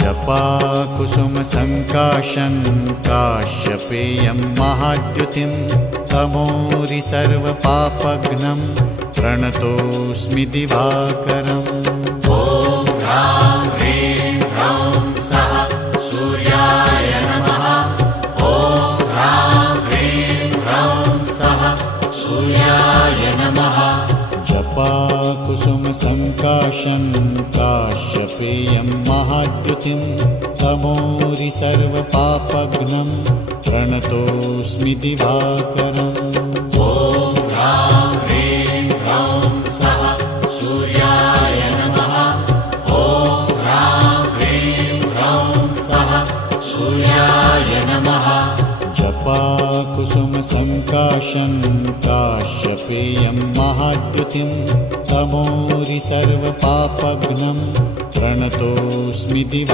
जपाकुसुमसङ्काशं काश्यपेयं महाद्युतिं तमोरि सर्वपापघ्नं प्रणतोऽस्मि दिवाकरम्। ॐ ह्रां ह्रीं ह्रौं सः सूर्याय नमः। ॐ ह्रां ह्रीं ह्रौं सः सूर्याय नमः। जपाकुसुमसङ्काशं काश्यपेयं महाद्युतिं तमोरि सर्वपापघ्नं प्रणतोऽस्मि दिवाकरम्। ॐ ह्रां ह्रीं ह्रौं सः सूर्याय नमः। ॐ ह्रां ह्रीं ह्रौं सः सूर्याय नमः। जपाकुसुमसङ्काशं काश्यपेयं महाद्युतिं तमोरि सर्वपापघ्नं प्रणतोऽस्मि दिवाकरम्।